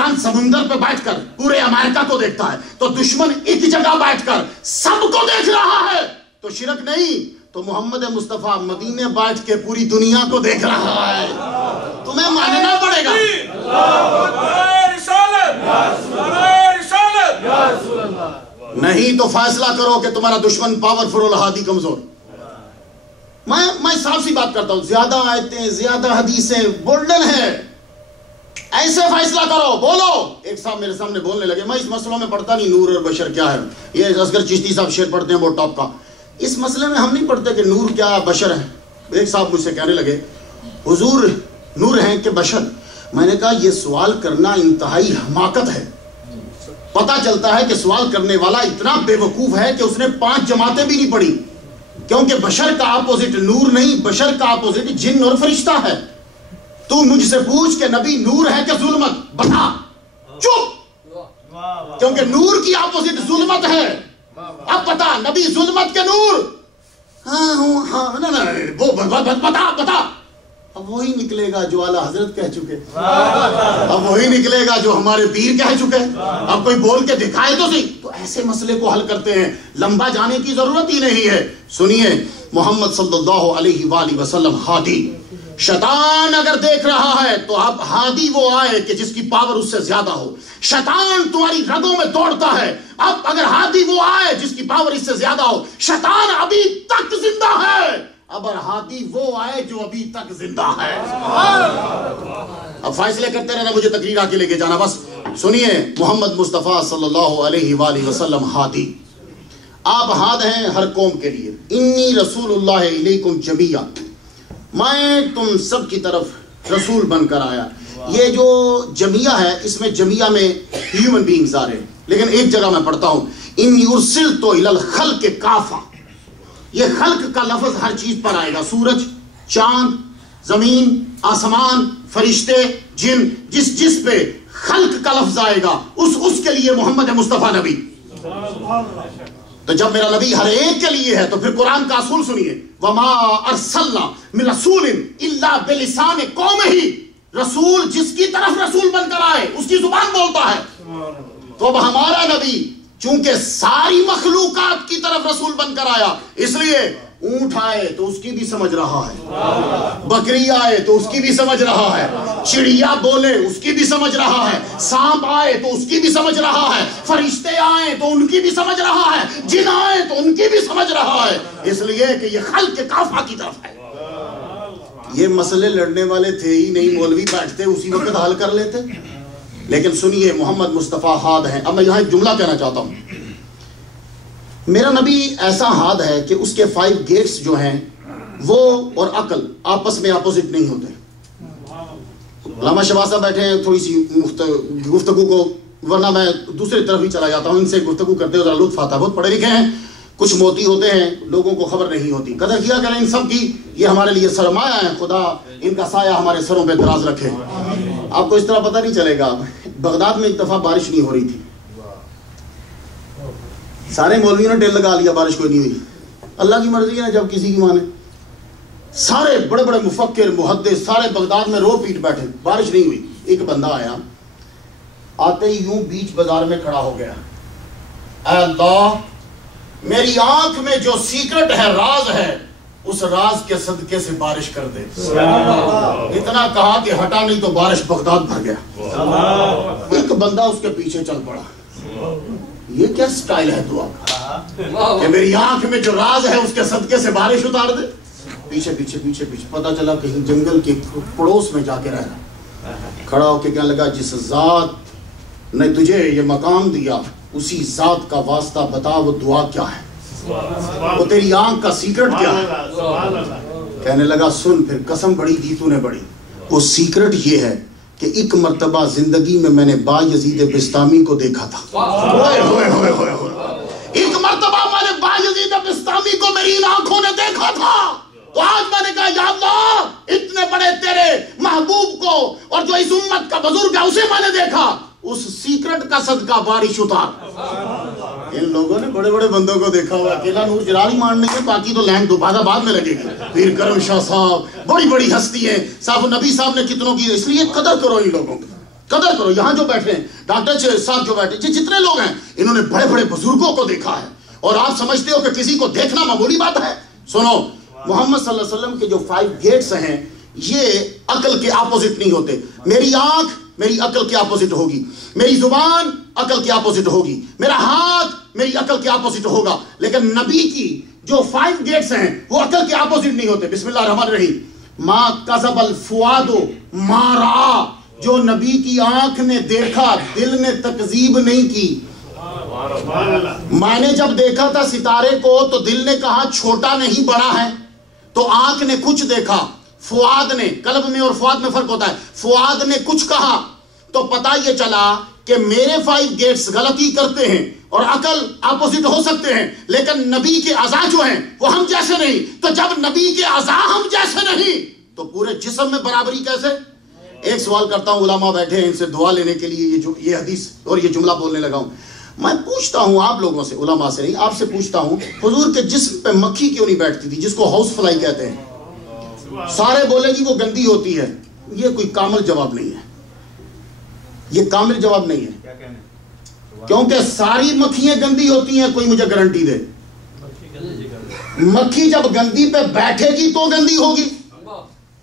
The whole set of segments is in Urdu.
شیطان سمندر پہ بیٹھ کر پورے امریکہ کو دیکھتا ہے، تو دشمن ایک جگہ بیٹھ کر سب کو دیکھ رہا ہے، تو شرک نہیں، تو محمد مصطفیٰ مدینے بیٹھ کے پوری دنیا کو دیکھ رہا ہے، تمہیں ماننا پڑے گا۔ نہیں تو فیصلہ کرو کہ تمہارا دشمن پاورفل اور ہادی کمزور۔ میں صاف سی بات کرتا ہوں، زیادہ آیتیں زیادہ حدیثیں بولڈن ہے، ایسے فیصلہ کرو، بولو۔ ایک صاحب میرے سامنے بولنے لگے، میں اس مسئلوں میں پڑھتا نہیں نور اور بشر کیا ہے، یہ اصغر چشتی صاحب شعر پڑھتے ہیں بہت ٹاپ کا، اس مسئلے میں ہم نہیں پڑھتے کہ نور کیا بشر ہے۔ ایک صاحب مجھ سے کہنے لگے حضور نور ہیں کہ بشر؟ میں نے کہا یہ سوال کرنا انتہائی حماقت ہے۔ پتہ چلتا ہے کہ سوال کرنے والا اتنا بے وقوف ہے کہ اس نے 5 جماعتیں بھی نہیں پڑھی، کیونکہ بشر کا اپوزٹ نور نہیں، بشر کا اپوزٹ جن اور فرشتہ ہے۔ تو مجھ سے پوچھ کہ نبی نور ہے کہ ظلمت، بتا، چپ، کیونکہ نور کی اپوزٹ ظلمت ہے۔ اب بتا نبی ظلمت کے نور؟ بتا۔ اب وہی نکلے گا جو اعلیٰ حضرت کہہ چکے، اب وہی نکلے گا جو ہمارے پیر کہہ چکے، اب کوئی بول کے دکھائے تو صحیح۔ تو ایسے مسئلے کو حل کرتے ہیں، لمبا جانے کی ضرورت ہی نہیں ہے۔ سنیے، محمد صلی اللہ علیہ وآلہ وسلم ہادی، شیطان اگر دیکھ رہا ہے تو اب ہادی وہ آئے کہ جس کی پاور اس سے زیادہ ہو۔ شیطان تمہاری رگوں میں دوڑتا ہے، اب اگر ہادی وہ آئے جس کی پاور اس سے زیادہ ہو۔ شیطان ابھی تک زندہ ہے، اب ہادی وہ آئے جو ابھی تک زندہ ہے۔ اب فیصلے کرتے رہنا، مجھے تقریر آ کے لے کے جانا بس۔ سنیے، محمد مصطفیٰ صلی اللہ علیہ وآلہ وسلم ہادی، آپ ہاد ہیں ہر قوم کے لیے۔ انی رسول اللہ علیکم جمیعا، میں تم سب کی طرف رسول بن کر آیا۔ یہ جو جمیعہ ہے، اس میں جمیعہ میں ہیومن بینگز آ رہے ہیں، لیکن ایک جگہ میں پڑھتا ہوں انی ارسلت الی الخلق کافہ، یہ خلق کا لفظ ہر چیز پر آئے گا، سورج، چاند، زمین، آسمان، فرشتے، جن، جس پہ خلق کا لفظ آئے گا اس کے لیے محمد مصطفیٰ نبی۔ تو جب میرا نبی ہر ایک کے لیے ہے تو پھر قرآن کا اصول سنیے، وما ارسلنا من رسول الا بلسان قومہ، رسول جس کی طرف رسول بن کر آئے اس کی زبان بولتا ہے۔ تو اب ہمارا نبی چونکہ ساری مخلوقات کی طرف رسول بن کر آیا، اس لیے اونٹ آئے تو اس کی بھی سمجھ رہا ہے، بکری آئے تو اس کی بھی سمجھ رہا ہے، چڑیا بولے اس کی بھی سمجھ رہا ہے، سانپ آئے تو اس کی بھی سمجھ رہا ہے، فرشتے آئے تو ان کی بھی سمجھ رہا ہے، جن آئے تو ان کی بھی سمجھ رہا ہے، اس لیے کہ یہ خلق کافہ کی طرف ہے۔ یہ مسئلے لڑنے والے تھے ہی نہیں، مولوی بیٹھتے اسی وقت حل کر لیتے۔ لیکن سنیے، محمد مصطفیٰ ہاد ہیں۔ اب میں یہاں ایک جملہ کہنا چاہتا ہوں، میرا نبی ایسا ہاد ہے کہ اس کے 5 گیٹس جو ہیں وہ اور عقل آپس میں اپوزٹ نہیں ہوتے۔ علامہ شہباز صاحب بیٹھے ہیں، تھوڑی سی گفتگو کو، ورنہ میں دوسری طرف ہی چلا جاتا ہوں، ان سے گفتگو کرتے ہوئے لطف آتا ہے۔ بہت پڑھے لکھے ہیں، کچھ موتی ہوتے ہیں، لوگوں کو خبر نہیں ہوتی۔ قدر کیا کریں ان سب کی، یہ ہمارے لیے سرمایہ ہے، خدا ان کا سایہ ہمارے سروں پہ دراز رکھے۔ آپ کو اس طرح پتہ نہیں چلے گا، بغداد میں ایک دفعہ بارش نہیں ہو رہی تھی، سارے مولویوں نے ٹیل لگا لیا، بارش کوئی نہیں ہوئی۔ اللہ کی مرضی ہے جب کسی کی مانے، سارے بڑے بڑے مفکر محدث سارے بغداد میں رو پیٹ بیٹھے، بارش نہیں ہوئی۔ ایک بندہ آیا، آتے ہی یوں بیچ بازار میں کھڑا ہو گیا، اے اللہ میری آنکھ میں جو سیکرٹ ہے، راز ہے، اس راز کے صدقے سے بارش کر دے۔ اتنا کہا کہ ہٹا نہیں تو بارش بغداد بھر گیا۔ ایک بندہ اس کے پیچھے چل پڑا، یہ کیا سٹائل ہے دعا کا کہ میری آنکھ میں جو راز ہے اس کے صدقے سے بارش اتار دے۔ پیچھے پیچھے پیچھے پیچھے پتا چلا کہیں جنگل کے پڑوس میں جا کے رہنا، کھڑا ہو کے کہنے لگا جس ذات نے تجھے یہ مقام دیا اسی ذات کا واسطہ بتا وہ دعا کیا ہے، وہ تیری آنکھ کا سیکرٹ کیا ہے۔ کہنے لگا سن، پھر قسم بڑی دی تو نے بڑی، وہ سیکرٹ یہ ہے کہ ایک مرتبہ زندگی میں میں نے بایزید بسطامی کو دیکھا تھا۔ ایک مرتبہ میں نے بایزید بسطامی کو میری ان آنکھوں نے دیکھا تھا، تو آج میں نے کہا یا اللہ اتنے بڑے تیرے محبوب کو اور جو اس امت کا بزرگ ہے اسے میں نے دیکھا، اس سیکرٹ کا صدقہ بارش اتار۔ ان لوگوں نے بڑے بڑے بندوں کو دیکھا ہوا، اکیلا نور جلال ہی ماننے کے، باقی تو لینڈ دوبارہ بعد میں لگے گی۔ پیر کرم شاہ صاحب بڑی بڑی ہستی ہیں، صاحب نبی صاحب نے کتنوں کی، اس لیے قدر کرو ان لوگوں کی۔ قدر کرو. یہاں جو بیٹھے ہیں ڈاکٹر صاحب جو بیٹھے جتنے لوگ ہیں انہوں نے بڑے بڑے بزرگوں کو دیکھا ہے اور آپ سمجھتے ہو کہ کسی کو دیکھنا معمولی بات ہے. سنو محمد صلی اللہ علیہ وسلم کے جو 5 گیٹس ہیں یہ عقل کے اپوزٹ نہیں ہوتے. میری آنکھ میری عقل کے اپوزٹ ہوگی, میری زبان عقل کے اپوزٹ ہوگی, میرا ہاتھ میری عقل کے اپوزٹ ہوگا, لیکن نبی کی جو 5 گیٹس ہیں وہ عقل کے اپوزٹ نہیں ہوتے. بسم اللہ الرحمن الرحیم. ما کذب الفؤاد ما رأى, جو نبی کی آنکھ نے دیکھا دل نے تکذیب نہیں کی. میں نے جب دیکھا تھا ستارے کو تو دل نے کہا چھوٹا نہیں بڑا ہے, تو آنکھ نے کچھ دیکھا, فؤاد نے, قلب میں اور فؤاد میں فرق ہوتا ہے, فؤاد نے کچھ کہا تو پتہ یہ چلا کہ میرے 5 گیٹس غلطی کرتے ہیں اور عقل اپوزٹ ہو سکتے ہیں, لیکن نبی کے اعضاء جو ہیں وہ ہم جیسے نہیں. تو جب نبی کے اعضاء ہم جیسے نہیں تو پورے جسم میں برابری کیسے؟ ایک سوال کرتا ہوں, علماء بیٹھے ہیں ان سے دعا لینے کے لیے, یہ حدیث اور یہ جملہ بولنے لگا ہوں. میں پوچھتا ہوں آپ لوگوں سے, علماء سے نہیں, آپ سے پوچھتا ہوں, حضور کے جسم پہ مکھی کیوں نہیں بیٹھتی تھی جس کو ہاؤس فلائی کہتے ہیں؟ سارے بولے جی وہ گندی ہوتی ہے. یہ کوئی کامل جواب نہیں ہے, یہ کامل جواب نہیں ہے, کیونکہ ساری مکھیاں گندی ہوتی ہیں. کوئی مجھے گارنٹی دے, مکھی جب گندی پہ بیٹھے گی تو گندی ہوگی,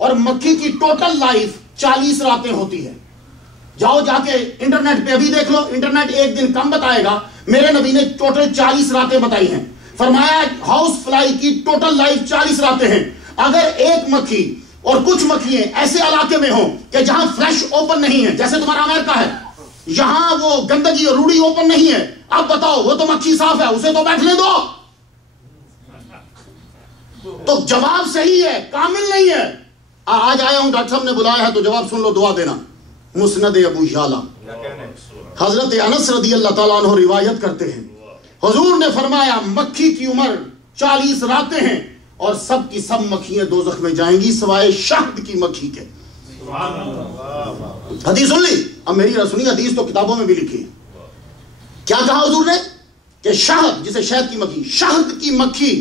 اور مکھی کی ٹوٹل لائف 40 راتیں ہوتی ہے. جاؤ جا کے انٹرنیٹ پہ ابھی دیکھ لو, انٹرنیٹ ایک دن کم بتائے گا, میرے نبی نے ٹوٹل 40 راتیں بتائی ہیں. فرمایا ہاؤس فلائی کی ٹوٹل لائف 40 راتیں ہیں. اگر ایک مکھی اور کچھ مکھیاں ایسے علاقے میں ہوں کہ جہاں فلیش اوپن نہیں ہے, جیسے تمہارا امریکہ ہے, یہاں وہ گندگی اور روڑی اوپن نہیں ہے, اب بتاؤ وہ تو مکھی صاف ہے, اسے تو بیٹھنے دو. تو جواب صحیح ہے, کامل نہیں ہے. آج آیا ہوں, ڈاکٹر صاحب نے بلایا ہے تو جواب سن لو, دعا دینا. مسند ابو یعلا حضرت انس رضی اللہ تعالیٰ عنہ روایت کرتے ہیں, حضور نے فرمایا مکھی کی عمر 40 راتیں ہیں اور سب کی سب مکھیاں دوزخ میں جائیں گی سوائے شہد کی مکھی کے. حدیث سن لی. اب میری رسولی حدیث تو کتابوں میں بھی لکھی ہے. کیا کہا حضور نے کہ شہد, جسے شہد کی مکھی, شہد کی مکھی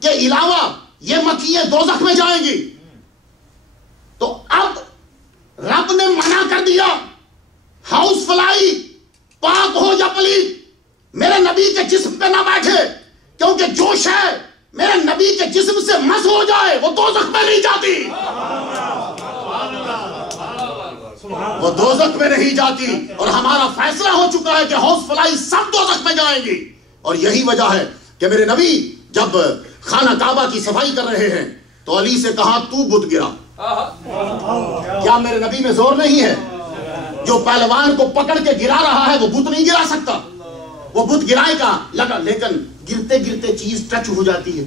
کے علاوہ یہ مکھیاں دوزخ میں جائیں گی. تو اب رب نے منع کر دیا, ہاؤس فلائی پاک ہو یا پلید میرے نبی کے جسم پہ نہ بیٹھے, کیونکہ جو شے میرے نبی کے جسم سے مس ہو جائے وہ دوزخ میں نہیں جاتی, وہ دوزخ میں نہیں جاتی. اور ہمارا فیصلہ ہو چکا ہے کہ ہاؤس فلائی سب دوزخ میں جائیں گی. اور یہی وجہ ہے کہ میرے نبی جب خانہ کعبہ کی صفائی کر رہے ہیں تو علی سے کہا تو بت گرا. کیا میرے نبی میں زور نہیں ہے؟ جو پہلوان کو پکڑ کے گرا رہا ہے وہ بت نہیں گرا سکتا, وہ بت گرائے گا لگا, لیکن گرتے گرتے چیز ٹچ ہو جاتی ہے,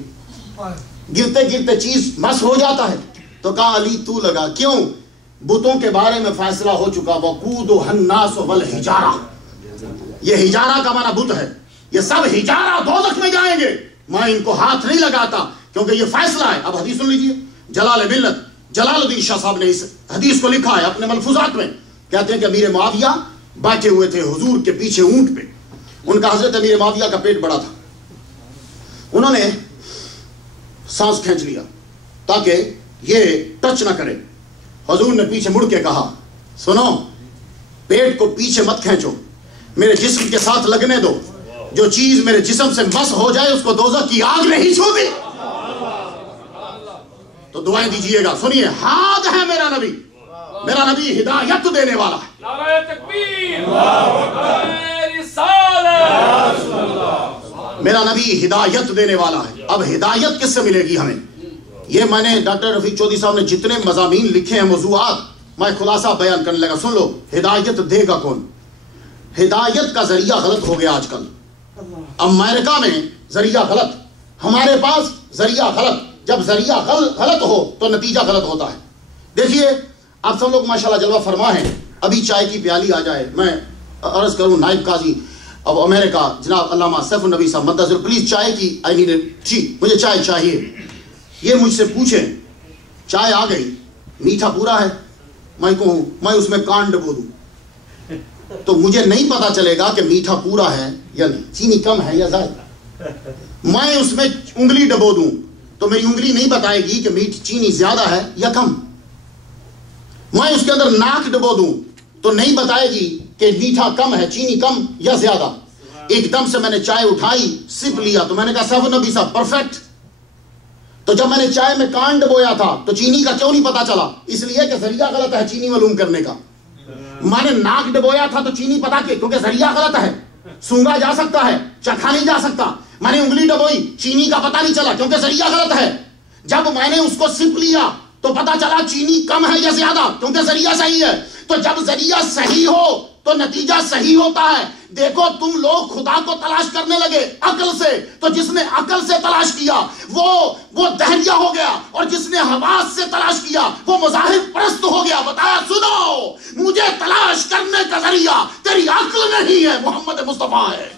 گرتے گرتے چیز مس ہو جاتا ہے. تو کہا علی تو لگا. کیوں؟ بتوں کے بارے میں فیصلہ ہو چکا, وقودها الناس والحجارہ, یہ حجارہ کا معنی بت ہے, یہ سب حجارہ دوزخ میں جائیں گے. میں ان کو ہاتھ نہیں لگاتا کیونکہ یہ فیصلہ ہے. اب حدیث سن لیجئے, جلال ملت جلال الدین شاہ صاحب نے اس حدیث کو لکھا ہے اپنے ملفوظات میں. کہتے ہیں کہ امیر معاویہ بیٹھے ہوئے تھے حضور کے پیچھے اونٹ پہ. ان کا حضرت امیر معاویہ کا پیٹ بڑا تھا, انہوں نے سانس کھینچ لیا تاکہ یہ ٹچ نہ کرے. حضور نے پیچھے مڑ کے کہا سنو, پیٹ کو پیچھے مت کھینچو, میرے جسم کے ساتھ لگنے دو, جو چیز میرے جسم سے مس ہو جائے اس کو دوزخ کی آگ نہیں چھوڑی. تو دعائیں دیجئے گا. سنیے, ہاتھ ہے میرا نبی, میرا نبی ہدایت دینے والا ہے. نعرہ تکبیر, نعرہ رسالت, میرا نبی ہدایت دینے والا ہے. اب ہدایت کس سے ملے گی ہمیں؟ یہ میں نے ڈاکٹر رفیق چودھری صاحب نے جتنے مضامین لکھے ہیں, موضوعات, میں خلاصہ بیان کرنے لگا. سن لو, ہدایت دے گا کون؟ ہدایت کا ذریعہ غلط ہو گیا آج کل. امریکہ میں ذریعہ غلط, ہمارے پاس ذریعہ غلط. جب ذریعہ غلط ہو تو نتیجہ غلط ہوتا ہے. دیکھیے آپ سب لوگ ماشاءاللہ جلوہ فرما ہیں. ابھی چائے کی پیالی آ جائے, میں عرض کروں نائب قاضی اب امریکہ جناب علامہ سیف النبی صاحب مدثر, پلیز چائے کی آئی نیڈ, جی مجھے چائے چاہیے. یہ مجھ سے پوچھیں چائے آ گئی, میٹھا پورا ہے, میں کہوں میں اس میں کان ڈبو دوں تو مجھے نہیں پتا چلے گا کہ میٹھا پورا ہے یا نہیں, چینی کم ہے یا زیادہ. میں اس میں انگلی ڈبو دوں تو میری انگلی نہیں بتائے گی کہ چینی زیادہ ہے یا کم. میں اس کے اندر ناک ڈبو دوں, تو نہیں بتائے گی کہ میٹھا کم ہے، چینی کم یا زیادہ. ایک دم سے میں نے چائے اٹھائی، سپ لیا، تو میں نے کہا صاحب نبی صاحب پرفیکٹ. تو جب میں نے چائے میں کان ڈبویا تھا تو چینی کا کیوں نہیں پتا چلا؟ اس لیے کہ ذریعہ غلط ہے چینی معلوم کرنے کا. میں نے ناک ڈبویا تھا تو چینی پتا کیونکہ ذریعہ غلط ہے، سونگا جا سکتا ہے، چکھا نہیں جا سکتا. میں نے انگلی ڈبوئی، چینی کا پتا نہیں چلا کیونکہ ذریعہ غلط ہے. جب میں نے اس کو سپ لیا تو پتا چلا چینی کم ہے یا زیادہ کیونکہ ذریعہ صحیح ہے. تو جب ذریعہ صحیح ہو تو نتیجہ صحیح ہوتا ہے. دیکھو تم لوگ خدا کو تلاش کرنے لگے عقل سے، تو جس نے عقل سے تلاش کیا وہ دہریہ ہو گیا، اور جس نے حواس سے تلاش کیا وہ مظاہر پرست ہو گیا. بتایا سنو، مجھے تلاش کرنے کا ذریعہ تیری عقل نہیں ہے، محمد مصطفیٰ ہے.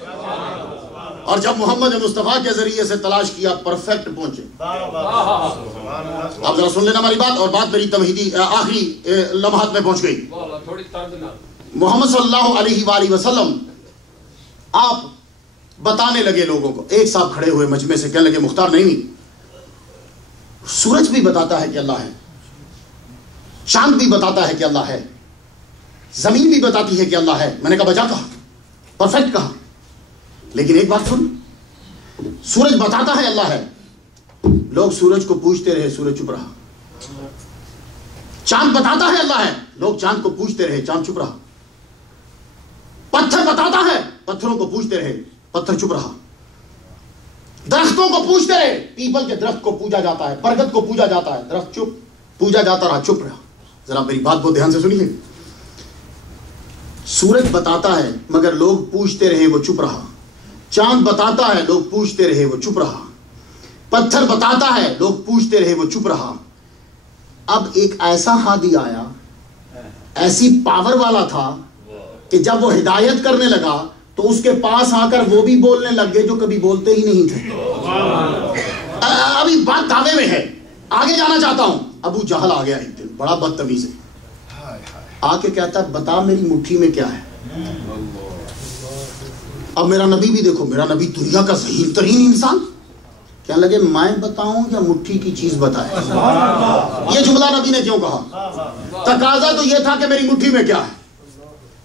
اور جب محمد مصطفیٰ کے ذریعے سے تلاش کیا پرفیکٹ پہنچے. اب ذرا سن لینا ہماری بات، اور بات میری تمہیدی آخری لمحات میں پہنچ گئی. محمد صلی اللہ علیہ وآلہ وسلم آپ بتانے لگے لوگوں کو. ایک صاحب کھڑے ہوئے مجمع سے کہنے لگے مختار نہیں، سورج بھی بتاتا ہے کہ اللہ ہے، چاند بھی بتاتا ہے کہ اللہ ہے، زمین بھی بتاتی ہے کہ اللہ ہے. میں نے کہا بجا کہا، پرفیکٹ کہا. لیکن ایک بات سن، سورج بتاتا ہے اللہ ہے، لوگ سورج کو پوچھتے رہے، سورج چپ رہا. چاند بتاتا ہے اللہ ہے، لوگ چاند کو پوچھتے رہے، چاند چپ رہا. پتھر بتاتا ہے، پتھروں کو پوچھتے رہے، پتھر چپ رہا. درختوں کو پوچھتے رہے، پیپل کے درخت کو پوجا جاتا ہے، برگد کو پوجا جاتا ہے، درخت چپ، پوجا جاتا رہا، چپ رہا. ذرا میری بات بہت دھیان سے سنیے. سورج بتاتا ہے مگر لوگ پوچھتے رہے، وہ چپ رہا. چاند بتاتا ہے، لوگ پوچھتے رہے، وہ چپ رہا. پتھر بتاتا ہے، لوگ پوچھتے رہے، وہ چپ رہا. اب ایک ایسا ہادی آیا، ایسی پاور والا تھا کہ جب وہ ہدایت کرنے لگا تو اس کے پاس آ کر وہ بھی بولنے لگ گئے جو کبھی بولتے ہی نہیں تھے. ابھی بات دعوے میں ہے، آگے جانا چاہتا ہوں. ابو جہل آ گیا ایک دن، بڑا بدتمیز ہے، آ کے کہتا بتا میری مٹھی میں کیا ہے. اب میرا نبی بھی دیکھو، میرا نبی دنیا کا ذہین ترین انسان، کہنے لگے میں بتاؤں یا مٹھی کی چیز بتائے. یہ جملہ نبی نے کیوں کہا؟ تقاضا تو یہ تھا کہ میری مٹھی میں کیا ہے،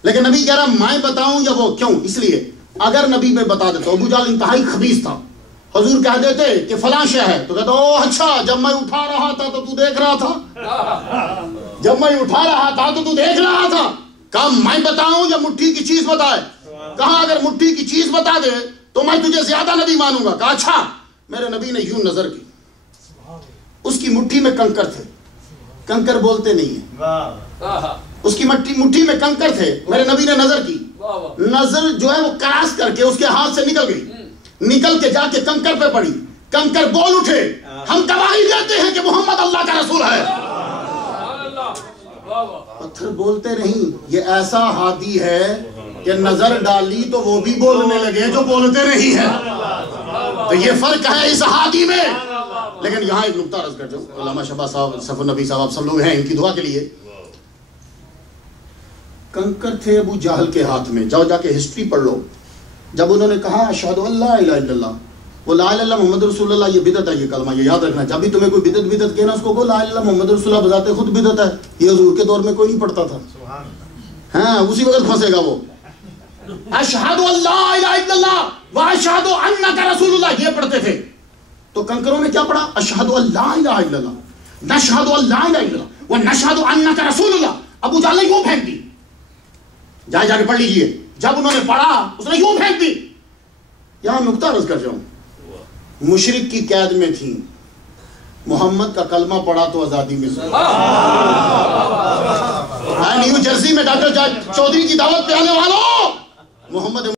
لیکن نبی کہہ رہا میں بتاؤں یا وہ. کیوں؟ اس لیے اگر نبی میں بتا دیتا، ابو جہل انتہائی خبیث تھا، حضور کہہ دیتے کہ فلاں شے ہے تو کہتا او اچھا جب میں اٹھا رہا تھا تو تو دیکھ رہا تھا، جب میں اٹھا رہا تھا تو تو دیکھ رہا تھا. کہا میں بتاؤں یا مٹھی کی چیز بتائے؟ کہا اگر مٹھی کی چیز بتا دے تو میں تجھے زیادہ نبی مانوں گا. کہا اچھا. میرے نبی نے یوں نظر کی، اس کی مٹھی میں کنکر تھے، کنکر بولتے نہیں ہیں، اس کی مٹھی میں کنکر تھے. میرے نبی نے نظر کی، نظر جو ہے وہ کراس کر کے اس کے ہاتھ سے نکل گئی، نکل کے جا کے کنکر پہ پڑی، کنکر بول اٹھے. ہم گواہی دیتے ہیں کہ محمد اللہ کا رسول ہے. پتھر بولتے نہیں. یہ ایسا ہادی ہے کہ نظر ڈالی تو وہ بھی بولنے لگے جو بولتے نہیں ہیں. تو یہ فرق ہے اس ہادی میں. لیکن یہاں ایک نقطہ عرض کر جاؤں، علامہ شبہ صاحب، سیف النبی صاحب، آپ سب لوگ ہیں، ان کی دعا کے لیے. کنکر تھے ابو جہل کے ہاتھ میں. جاؤ جا کے ہسٹری پڑھ لو. جب انہوں نے کہا اشہد ان لا الہ الا اللہ، وہ لا الہ الا اللہ محمد رسول اللہ، یہ بدعت ہے، یہ کلمہ یہ یاد رکھنا. جب بھی تمہیں کوئی بدعت کہنا، اس کو کہو لا الہ الا اللہ محمد رسول اللہ، بذات خود بدعت ہے. یہ حضور کے دور میں کوئی نہیں پڑھتا تھا. ہاں اسی وقت پھنسے گا وہ. اشہد ان لا الہ الا اللہ واشہد انک رسول اللہ یہ پڑھتے تھے. تو کنکروں نے کیا پڑھا؟ اشہد ان لا الہ الا اللہ، نشہد ان لا الہ الا اللہ ونشہد انک رسول اللہ. ابو جہل نے یوں پھینک دی. جائے جا کے پڑھ لیجئے. جب انہوں نے پڑھا اس نے یوں پھینک دی. یہاں نقطہ عرض کر جاؤں، مشرک کی قید میں تھی، محمد کا کلمہ پڑھا تو آزادی میں. نیو جرسی میں ڈاکٹر چودھری کی دعوت پہ آنے والوں، محمد